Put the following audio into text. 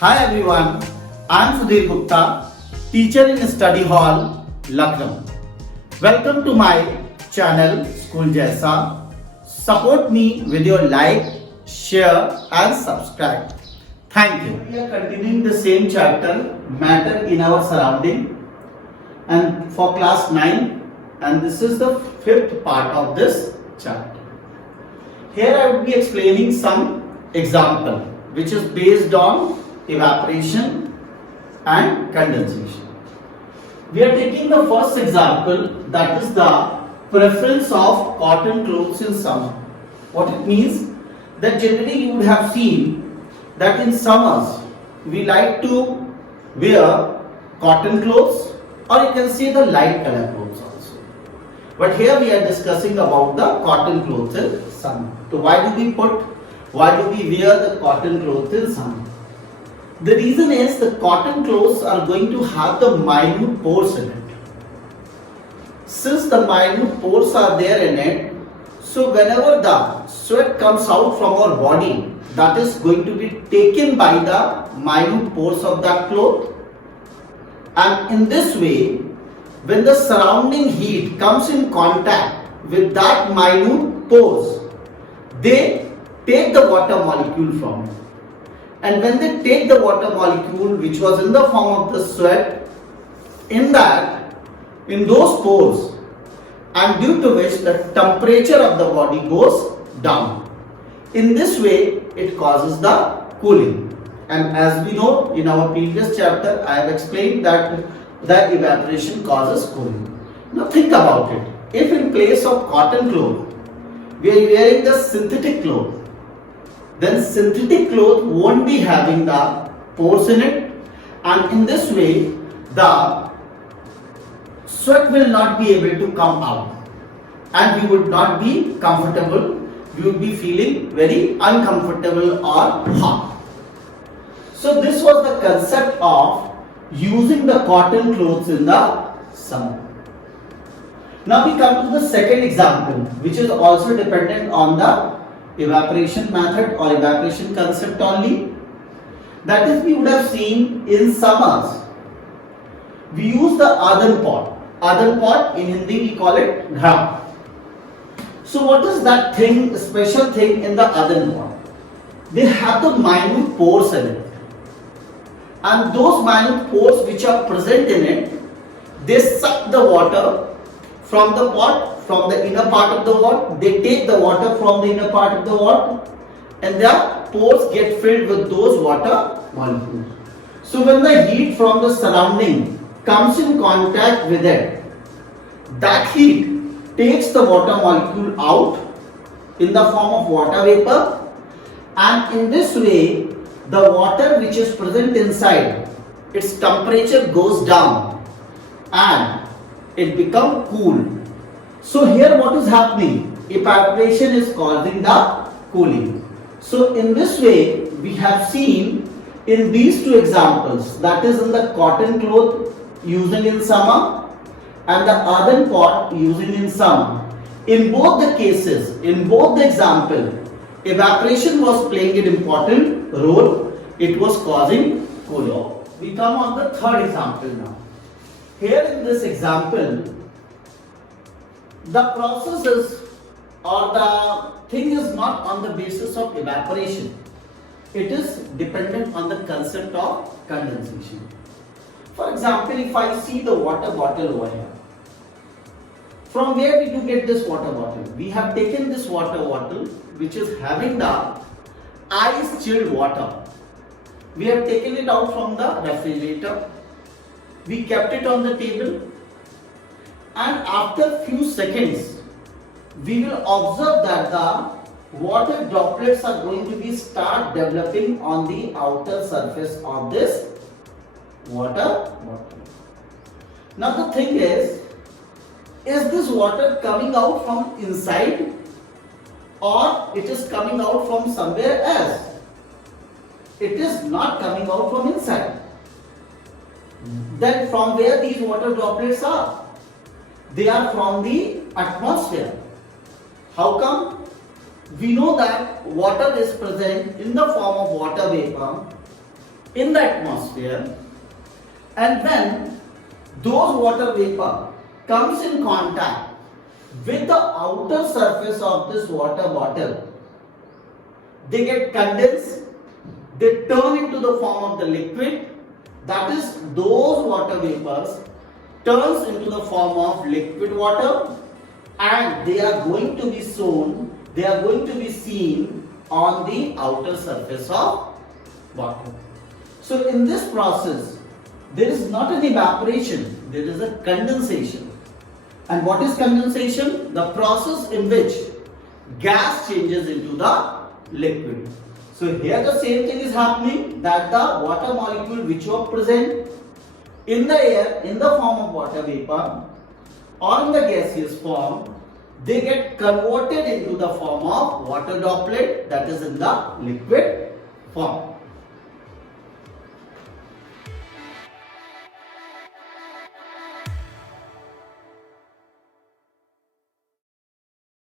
Hi everyone, I am Sudhir Gupta, teacher in Study Hall, Lucknow. Welcome to my channel School Jaisa. Support me with your like, share and subscribe. Thank you. We are continuing the same chapter, Matter in Our Surrounding, and for class 9, and this is the fifth part of this chapter. Here I will be explaining some example which is based on evaporation and condensation. We are taking the first example, that is the preference of cotton clothes in summer. What it means, that generally you would have seen that in summers we like to wear cotton clothes, or you can say the light color clothes also. But here we are discussing about the cotton clothes in summer. So why do we wear the cotton clothes in summer? The reason is the cotton clothes are going to have the minute pores in it. Since the minute pores are there in it, so whenever the sweat comes out from our body, that is going to be taken by the minute pores of that cloth. And in this way, when the surrounding heat comes in contact with that minute pores, they take the water molecule from it. And when they take the water molecule which was in the form of the sweat, in those pores, and due to which the temperature of the body goes down. In this way, it causes the cooling. And as we know, in our previous chapter, I have explained that the evaporation causes cooling. Now think about it. If in place of cotton cloth, we are wearing the synthetic cloth, then synthetic cloth won't be having the pores in it, and in this way the sweat will not be able to come out and we would not be comfortable. We would be feeling very uncomfortable or hot. So this was the concept of using the cotton clothes in the summer. Now we come to the second example, which is also dependent on the evaporation method or evaporation concept only. That is, we would have seen in summers we use the adan pot. Adan pot, in Hindi we call it gham. So what is that thing, special thing in the adan pot? They have the minute pores in it, and those minute pores which are present in it, they suck the water from the pot, from the inner part of the pot. They take the water from the inner part of the pot, and the pores get filled with those water molecules. So when the heat from the surrounding comes in contact with it, that heat takes the water molecule out in the form of water vapor, and in this way the water which is present inside, its temperature goes down and it becomes cool. So here what is happening? Evaporation is causing the cooling. So in this way we have seen in these two examples, that is in the cotton cloth using in summer and the adan pot using in summer. In both the cases, in both the example, evaporation was playing an important role. It was causing cooling. We come on the third example now. Here in this example, the process is, or the thing is not on the basis of evaporation. It is dependent on the concept of condensation. For example, if I see the water bottle over here, from where we do get this water bottle? We have taken this water bottle which is having the ice chilled water. We have taken it out from the refrigerator. We kept it on the table, and after few seconds we will observe that the water droplets are going to be start developing on the outer surface of this water bottle. Now the thing is this water coming out from inside or it is coming out from somewhere else? It is not coming out from inside. Then from where these water droplets are? They are from the atmosphere. How come? We know that water is present in the form of water vapor in the atmosphere, and when those water vapor comes in contact with the outer surface of this water bottle, they get condensed, they turn into the form of the liquid, that is those water vapors turns into the form of liquid water, and they are going to be seen on the outer surface of water. So in this process, there is not an evaporation, there is a condensation. And what is condensation? The process in which gas changes into the liquid. So here the same thing is happening, that the water molecule which were present in the air in the form of water vapor or in the gaseous form, they get converted into the form of water droplet, that is in the liquid form.